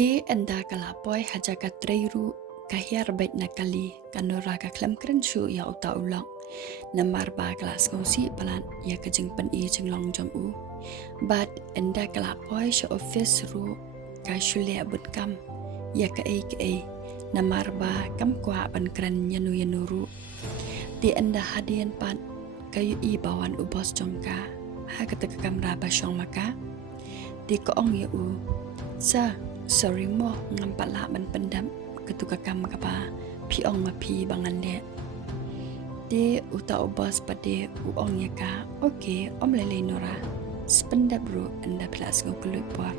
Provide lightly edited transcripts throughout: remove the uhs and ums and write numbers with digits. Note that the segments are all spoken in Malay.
Di anda kalapoi hajaka treiru kahir baik nakali kanora ka klam krensu ya uta ulang namar ba kelas ngosi palan ya kejeng pen I jenglong jong u but anda kalapoi sha office ru ka shule abut kam ya ka ai namar ba kam kwa ban kren yanu ru di anda hadian pan kayu I bawan u bos jongka ha kata kamera ba shong maka di ko ong ya u sa sorry mo ngampat lah ban pendam ketuka kam kapa pi ong ma pi bangan de de uta obas pade u ong ya ka okay om lele nora spendap ru anda plus ngukului por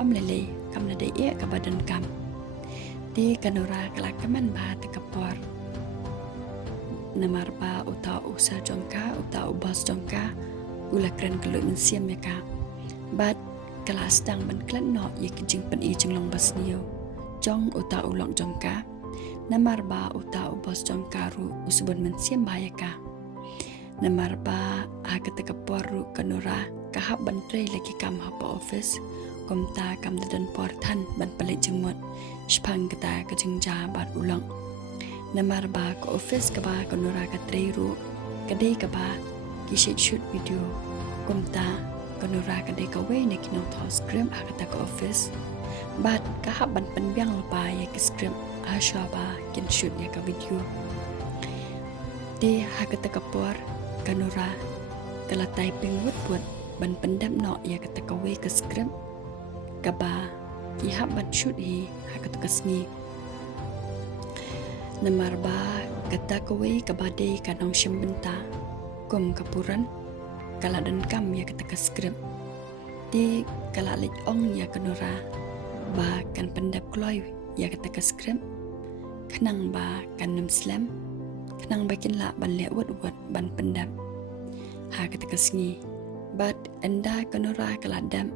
om lele kam na de e ka badan kam de kanora kala kaman ba te kapor namar ba uta usa jongka uta obas jongka ula kren kelui mensiam ya ka but kelas dang ban klan no ye kijing pen I jenglong bas niyo jong uta ulong jongka namar ba uta ubos jongka ru usbon mensiam bayaka namar ba agate kaporu kanura kahap ban tre lagi kam hapa office komta kam dadan por than ban pelik jengmot spang kata kejeng jabat ulang namar ba ko office ka ba kanura ka tre ru kadai ka ba ki shoot video komta kanura kadai ka we ne kinong thos scrim agata ka office but kahap ban penbiang lupa ya ke scrim asha ba kin shoot ya ka video de agata ka por kanura kala typing word buat ban pendam no ya kata ka we ke scrim ka ba ki hab ban shoot hi agata ka sni namar ba kata ka we ka ba de kanong shimbenta kum kapuran kala dan kam ya kata ka skrip di kala lek ong ya kanora ba kan pendap kloy ya kata ka skrip kenang ba kan nem slam kenang ba kin la ban le wot ban pendap ha kata ka sngi but anda kanora kala dam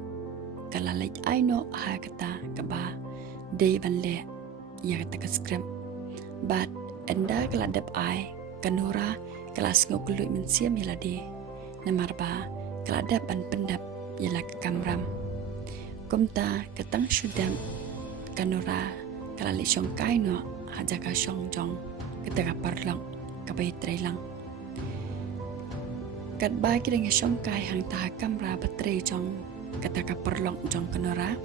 kala lek I know ha kata ka ba de ban le ya kata ka skrip but anda kala dap ai kanora kala ngok lu mensiam ya de namar ba keladap ban pendap ialah kamram komta ketang syudam kanora kalali syong kai no haja ka syong jong ketaka parlang kabai trailang kat ba kidang syong kai hang ta kamra batre jong ketaka parlang jong kanora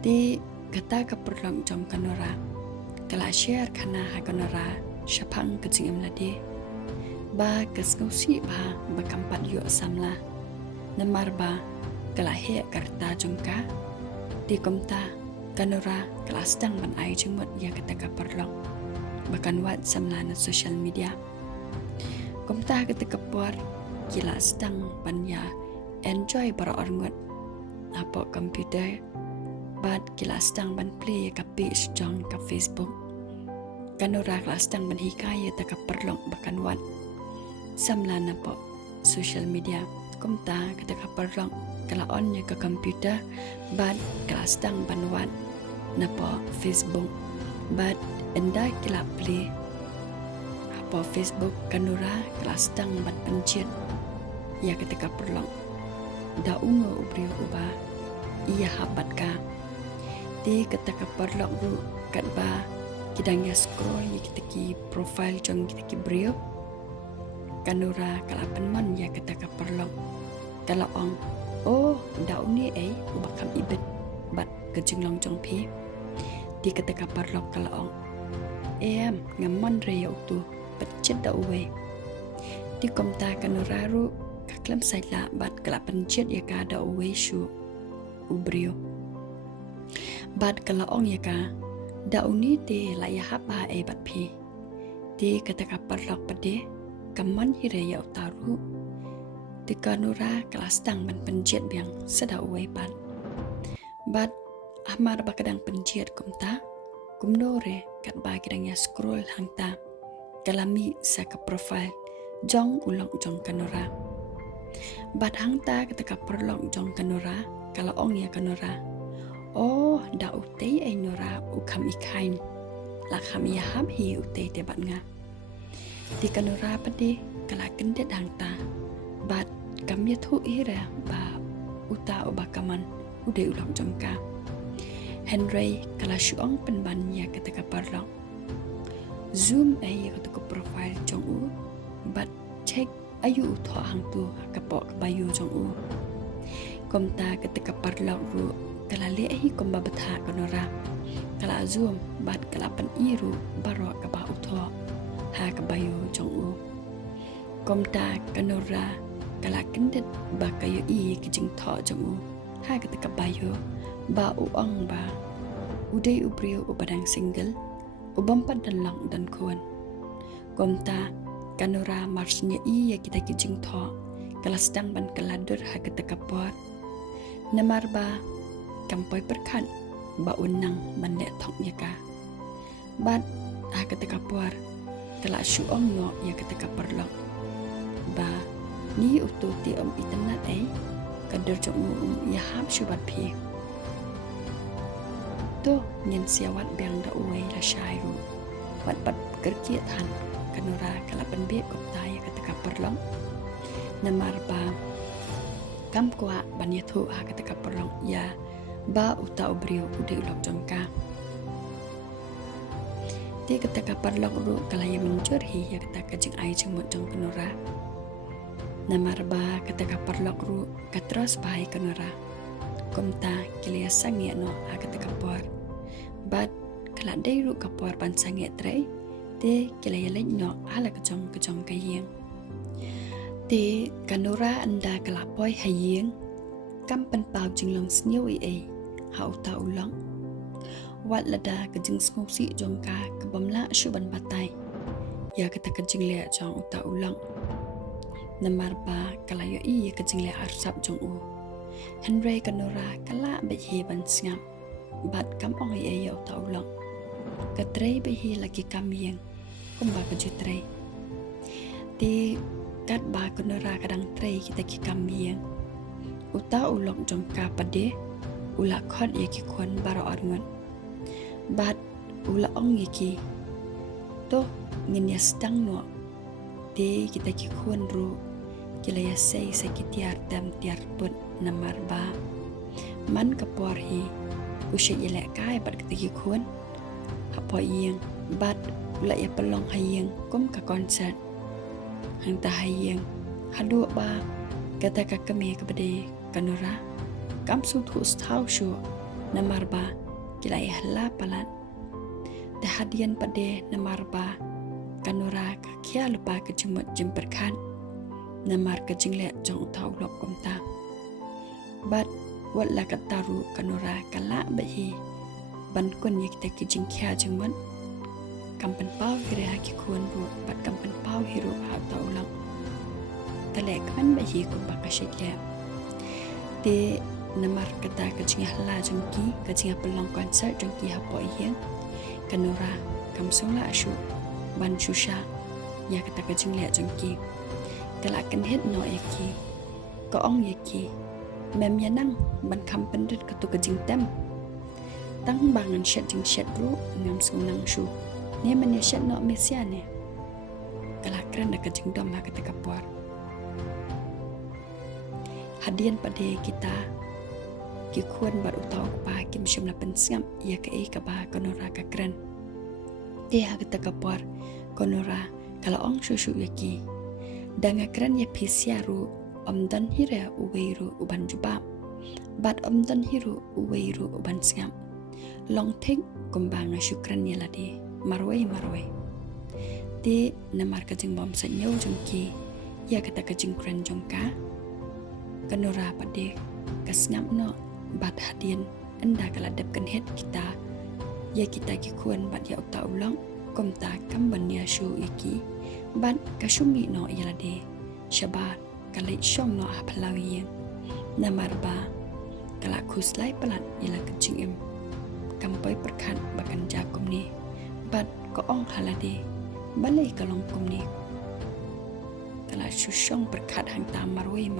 di ketaka parlang jong kanora kala share kana ha kanora syapang kecing lade ba kasngausi ba bakampat yo samla namar ba kalahe karta jongka di komta kanora kelas dang ban ai jengmot ya kata perlong bahkan wat samla na social media komta kata por kelas dang ban ya enjoy bara orngot apa komputer bad kelas dang ban play ka page jong ka Facebook kanora kelas dang ban hikaya ta ka perlong bahkan wat samla na po social media kumta kata kaparlang kala on nya ka computer bad kelas dang banwan na po Facebook bad enda kila play apa Facebook kanura kelas dang ban pencit ya kata kaparlang da ungo ubrio uba iya habat ka di kata kaparlang ru kat ba kidang ya scroll ya kita ki profile jong kita ki brio kanura kala penman ya kata ka perlong kala ong oh da uni ubakam ibet bat kejenglong jong pi di kata ka perlong kala ong ngaman re ya tu pecet da uwe di komta kanura ru ka klam saila bat kala pencet ya ka da uwe shu ubrio bat kala ong ya ka da uni te la ya haba bat pi di kata ka perlong pede kaman hiraya utaru di kanura kelas dang ban penjiat biang seda uwe pan bat ahmar bakadang penjiat kumta kumdore kat bagidang ya scroll hangta kalami sa ka profile jong ulong jong kanura bat hangta ketika perlong jong kanura kala ong ya kanura oh da utei ai nora ukam ikain la kham ya ham hi utei te bat nga di kanura padi kala kendet hangta bat kamya thu ira ba uta obakaman ude ulang jongka Henry kala syuang penban ya ketika parlong zoom ai ketika profile jong u but check ayu tho hang tu kapok bayu jong u komta ketika parlong ru kala le ai komba betha konora kala zoom but kala pan iru baro ka ba utho ha ka bayu jong u komta konora kala kendet ba kayu i kijing tho jong u ha ketika bayu ba uang ba udai ubriu ubadang single ubampat dan lang dan kuan komta kanora marsnya iya kita kijing tho kala sedang ban kaladur ha ketika pot namar ba kampoi perkan ba unang mandek thong ya ka bat ha ketika puar kala syuong no ya ketika perlok ba ni ututi internet kader jong ya hab syubat phi tu nyen siawat biang da uai la syairu wat pat kerkiat han kanora kala penbe kopta ya ketika perlong namar ba kam kwa banyathu ha ketika perlong ya ba uta ubrio ude ulok jongka ti ketika perlong ru kala ya mencur hi ya ketika jeng ai jeng mot jong kanora namar ba ketika perlong ru katros bai kanora komta kilia sangi no ha ketika por bat kala dai ru ka por pan sangi trai te kilia lek no ala kejong kayeng te kanora anda kala poi hayeng kam pen pau jing long sniu ai ha uta ulong wat lada kejing smosi jongka kebamla syuban batai ya kata kejing le jong uta ulong namar ba kala yo i kejing le arsap jong u Henry kanora kala behi ban sngam bat kampong ai yo ta ulong katrei behi lagi kamieng kumba kejutrei ti kat ba kanora kadang trei kita ki kamieng uta ulong jongka pade ula khot ye ki khon baro arngon bat ula ong ye ki to ngin ya stang no te kita ki khon ru kila ya sei sekitiar dam tiar put namar ba man kapor hi ushe yele kai bat ketiki khun hapo yeng bat ula ya pelong hayeng kum ka concert hang ta hayeng hadu ba kata ka kami kepada kanora kam su thu stau shu namar ba kila ya la palan de hadian pade namar ba kanora ka kia lupa ke jumut jemperkan namar ke jingle jong tau lop komta bat wat la kataru kanora kala bahi ban kun yek te ki jing kya jingman kampen pau hire ha ki kun ru bat kampen pau hiru ha ta ulang tale kan bahi kun ba ka shikya te namar kata ke jing hala jengki ke jing pelong concert jengki ha po yen kanora kam sula ashu ban shusha ya kata ke jing le jengki kala kan het no eki ko ong yeki mem yanang ban kham pendit katu ke jing tem tang bangan shet jing shet ru ngam sunang shu ne men shet no mesia ne kala kran da ke jing dom ha kata kapor hadian pada kita ki khun bar utau pa kim shim la pensam ya ke ka ba konora ka kran te ha kata kapor konora kala ong shu shu yeki danga kran ya pisiaru omdan hira uweiru uban juba bat omdan hiru uweiru uban sngam long thik kumbanga syukran ya ladi marwai ti namar ka jing bom sa nyau jongki ya kata ka jing kran jongka kanora pade kasngam no bat hadian anda kala dap kan het kita ya kita ki kuan bat ya uta ulang komta kamban ya shu iki ban kasumi no yalade shabat kalai shong no apalawi namar ba kala khuslai palat yala kecing em kampai perkhat bakan jakum ni bat ko ong halade balai kalong kum ni kala shushong perkhat hang ta marwai